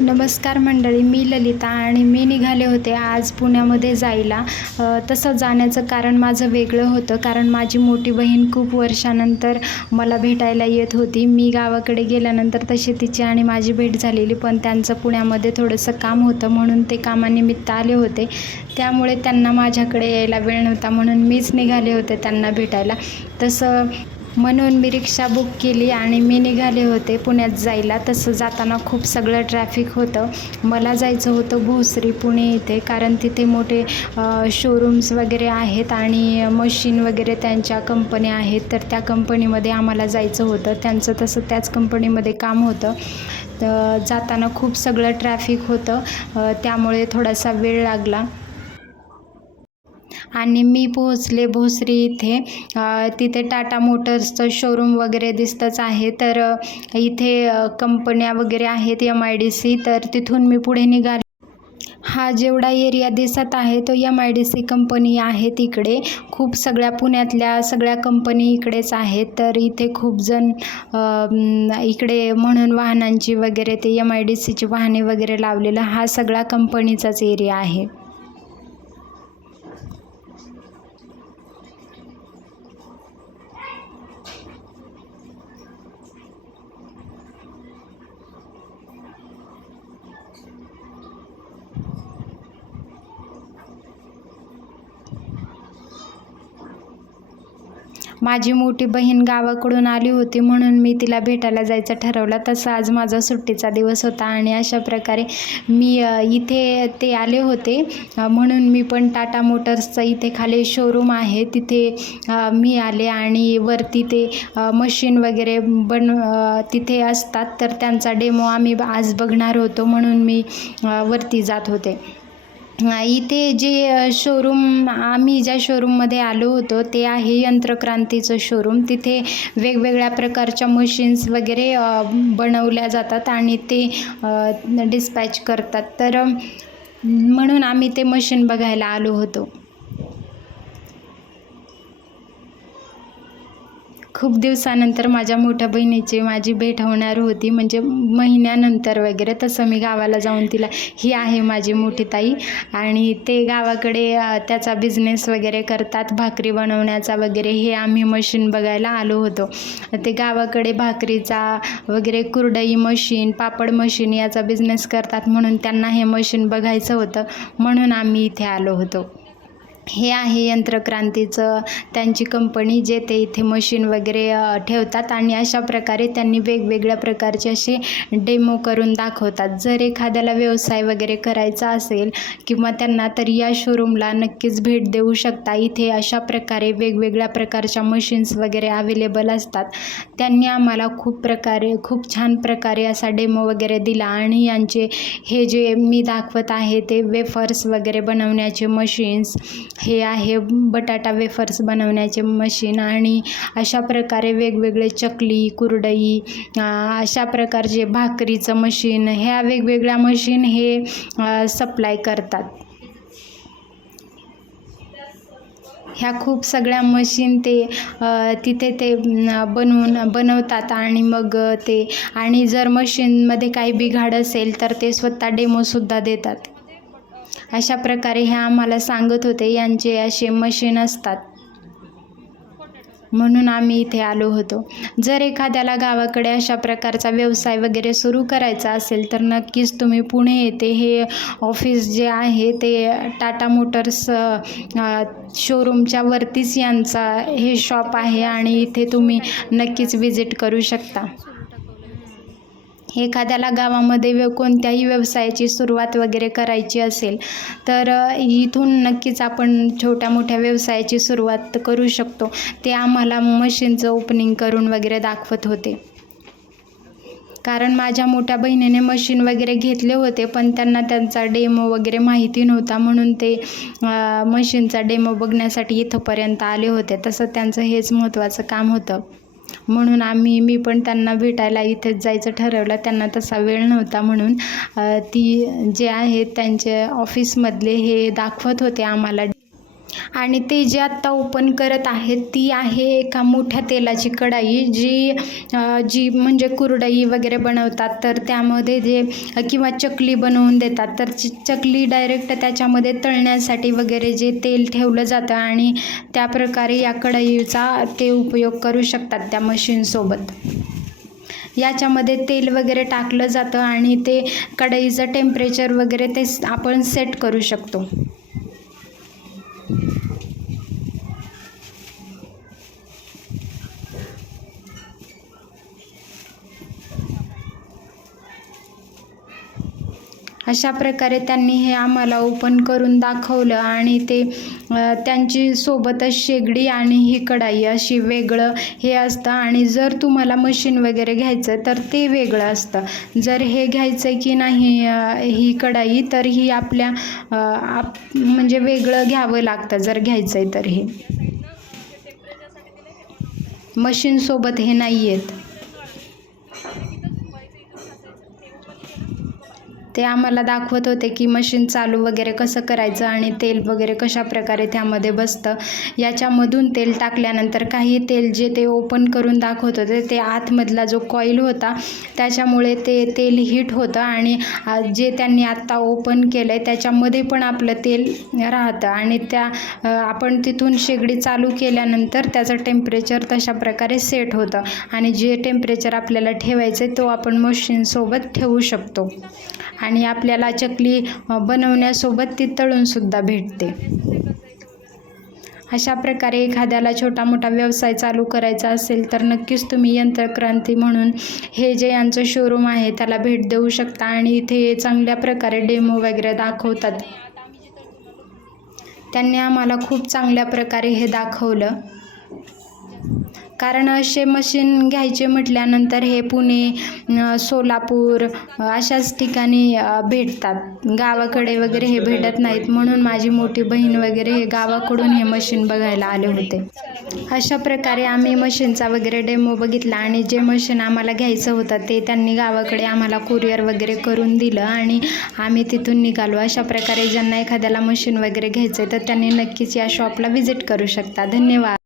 नमस्कार मंडळी मी ललिता आणि मी निघाले होते आज पुण्यामध्ये जायला. तसं जाण्याचं कारण माझं वेगळं होतं. कारण माझी मोठी बहीण खूप वर्षानंतर मला भेटायला येत होती. मी गावाकडे गेल्यानंतर तशी तिची आणि माझी भेट झालेली पण त्यांचं पुण्यामध्ये थोडंसं काम होतं म्हणून ते कामानिमित्त आले होते. त्यामुळे त्यांना माझ्याकडे यायला वेळ नव्हता म्हणून मीच निघाले होते त्यांना भेटायला. तसं म्हणून मी रिक्षा बुक केली आणि मी निघाले होते पुण्यात जायला. तसं जाताना खूप सगळं ट्रॅफिक होतं. मला जायचं होतं भोसरी पुणे इथे. कारण तिथे मोठे शोरूम्स वगैरे आहेत आणि मशीन वगैरे त्यांच्या कंपन्या आहेत. तर त्या कंपनीमध्ये आम्हाला जायचं होतं. त्यांचं तसं त्याच कंपनीमध्ये काम होतं. तर जाताना खूप सगळं ट्रॅफिक होतं. त्यामुळे थोडासा वेळ लागला. आणि मी पोहोचले भोसरी इथे. तिथे टाटा मोटर्सचं शोरूम वगैरे दिसतंच आहे. तर इथे कंपन्या वगैरे आहेत एम आय डी सी तर तिथून मी पुढे निघाले. हा जेवढा एरिया दिसत आहे तो M I D C company आहे तिकडे. खूप सगळ्या पुण्यातल्या सगळ्या कंपनी इकडेच आहेत. तर इथे खूप जण इकडे म्हणून वाहनांची वगैरे ते एम आय डी सीची वाहने वगैरे लावलेलं. हा सगळा कंपनीचाच एरिया आहे. माझी मोठी बहीण गावाकडून आली होती म्हणून मी तिला भेटायला जायचं ठरवलं. तसं आज माझा सुट्टीचा दिवस होता आणि अशा प्रकारे मी इथे ते आले होते. म्हणून मी पण टाटा मोटर्सचं इथे खाली शोरूम आहे. तिथे मी आले आणि वरती ते मशीन वगैरे बन तिथे असतात. तर त्यांचा डेमो आम्ही आज बघणार होतो म्हणून मी वरती जात होते. इथे जे शोरूम आम्ही ज्या शोरूममध्ये आलो होतो ते आहे यंत्रक्रांतीचं शोरूम तिथे वेगवेगळ्या प्रकारच्या मशीन्स वगैरे बनवल्या जातात आणि ते डिस्पॅच करतात. तर म्हणून आम्ही ते मशीन बघायला आलो होतो. खूप दिवसानंतर माझ्या मोठ्या बहिणीची माझी भेट होणार होती. म्हणजे महिन्यानंतर वगैरे तसं मी गावाला जाऊन तिला ही आहे माझी मोठी ताई. आणि ते गावाकडे त्याचा बिझनेस वगैरे करतात भाकरी बनवण्याचा वगैरे. हे आम्ही मशीन बघायला आलो होतो. ते गावाकडे भाकरीचा वगैरे कुरडई मशीन पापड मशीन याचा बिझनेस करतात म्हणून त्यांना हे मशीन बघायचं होतं. म्हणून आम्ही इथे आलो होतो. हे आहे यंत्रक्रांतीचं. त्यांची कंपनी जे ते इथे मशीन वगैरे ठेवतात आणि अशा प्रकारे त्यांनी वेगवेगळ्या प्रकारचे असे डेमो करून दाखवतात. जर एखाद्याला व्यवसाय वगैरे करायचा असेल किंवा त्यांना तर या शोरूमला नक्कीच भेट देऊ शकता. इथे अशा प्रकारे वेगवेगळ्या प्रकारच्या मशीन्स वगैरे अवेलेबल असतात. त्यांनी आम्हाला खूप प्रकारे खूप छान प्रकारे असा डेमो वगैरे दिला आणि यांचे हे जे मी दाखवत आहे ते वेफर्स वगैरे बनवण्याचे मशीन्स हे आहे बटाटा वेफर्स बनवण्याचे मशीन आणि अशा प्रकारे वेगवेगळे चकली कुरडई अशा प्रकारचे भाकरीचं मशीन ह्या वेगवेगळ्या मशीन हे सप्लाय करतात. ह्या खूप सगळ्या मशीन ते तिथे ते बनवून बनवतात आणि मग ते आणि जर मशीनमध्ये काही बिघाड असेल तर ते स्वतः डेमोसुद्धा देतात. अशा प्रकारे हे आम्हाला सांगत होते. यांचे असे मशीन असतात. म्हणून आम्ही इथे आलो होतो. जर एखाद्याला गावाकडे अशा प्रकारचा व्यवसाय वगैरे सुरू करायचा असेल तर नक्कीच तुम्ही पुणे येथे हे ऑफिस जे आहे ते टाटा मोटर्स शोरूमच्या वरतीच यांचा हे शॉप आहे आणि इथे तुम्ही नक्कीच विजिट करू शकता. एखाद्याला गावामध्ये कोणत्याही व्यवसायाची सुरुवात वगैरे करायची असेल तर इथून नक्कीच आपण छोट्या मोठ्या व्यवसायाची सुरुवात करू शकतो. ते आम्हाला मशीनचं ओपनिंग करून वगैरे दाखवत होते. कारण माझ्या मोठ्या बहिणीने मशीन वगैरे घेतले होते पण त्यांना त्यांचा डेमो वगैरे माहिती नव्हता म्हणून ते मशीनचा डेमो बघण्यासाठी इथंपर्यंत आले होते. तसं त्यांचं हेच महत्त्वाचं काम होतं. म्हणून आम्ही मी पण त्यांना भेटायला इथेच जायचं ठरवलं. त्यांना तसा वेळ नव्हता म्हणून ती जे आहेत त्यांचे ऑफिसमधले हे दाखवत होते आम्हाला आणि ते जे आत्ता ओपन करत आहेत ती आहे एका मोठ्या तेलाची कढाई जी जी म्हणजे कुरडई वगैरे बनवतात. तर त्यामध्ये जे किंवा चकली बनवून देतात. तर चकली डायरेक्ट त्याच्यामध्ये तळण्यासाठी वगैरे जे तेल ठेवलं जातं आणि त्या प्रकारे या कढईचा ते उपयोग करू शकतात त्या मशीनसोबत याच्यामध्ये तेल वगैरे टाकलं जातं आणि ते कढईचं टेम्परेचर वगैरे ते आपण सेट करू शकतो. अशा प्रकारे त्यांनी हे आम्हाला ओपन करून दाखवलं आणि ते त्यांची सोबतच शेगडी आणि ही कढाई अशी वेगळं हे असतं. आणि जर तुम्हाला मशीन वगैरे घ्यायचं तर ते वेगळं असतं. जर हे घ्यायचं आहे की नाही ही कढाई तर ही आपल्या आप म्हणजे वेगळं घ्यावं लागतं जर घ्यायचं आहे तर हे. मशीनसोबत हे नाही आहेत ते आम्हाला दाखवत होते की मशीन चालू वगैरे कसं करायचं आणि तेल वगैरे कशा प्रकारे त्यामध्ये बसतं. याच्यामधून तेल टाकल्यानंतर काही तेल जे ते ओपन करून दाखवत होते ते आतमधला जो कॉईल होता त्याच्यामुळे ते तेल हीट होतं आणि जे त्यांनी आत्ता ओपन केलं आहे त्याच्यामध्ये पण आपलं तेल राहतं आणि त्या आपण तिथून शेगडी चालू केल्यानंतर त्याचं टेम्परेचर तशा प्रकारे सेट होतं आणि जे टेम्परेचर आपल्याला ठेवायचं आहे तो आपण मशीनसोबत ठेवू शकतो. आणि आपल्याला चकली बनवण्यासोबत ती तळूनसुद्धा भेटते. अशा प्रकारे एखाद्याला छोटा मोठा व्यवसाय चालू करायचा असेल तर नक्कीच तुम्ही यंत्रक्रांती म्हणून हे जे यांचं शोरूम आहे त्याला भेट देऊ शकता आणि इथे चांगल्या प्रकारे डेमो वगैरे दाखवतात. त्यांनी आम्हाला खूप चांगल्या प्रकारे हे दाखवलं. कारण असे मशीन घ्यायचे म्हटल्यानंतर हे पुणे सोलापूर अशाच ठिकाणी भेटतात. गावाकडे वगैरे हे भेटत नाहीत. म्हणून माझी मोठी बहीण वगैरे हे गावाकडून हे मशीन बघायला आले होते. अशा प्रकारे आम्ही मशीनचा वगैरे डेमो बघितला आणि जे मशीन आम्हाला घ्यायचं होतं ते त्यांनी गावाकडे आम्हाला कुरिअर वगैरे करून दिलं आणि आम्ही तिथून निघालो. अशा प्रकारे ज्यांना एखाद्याला मशीन वगैरे घ्यायचं आहे तर त्यांनी नक्कीच या शॉपला व्हिजिट करू शकता. धन्यवाद.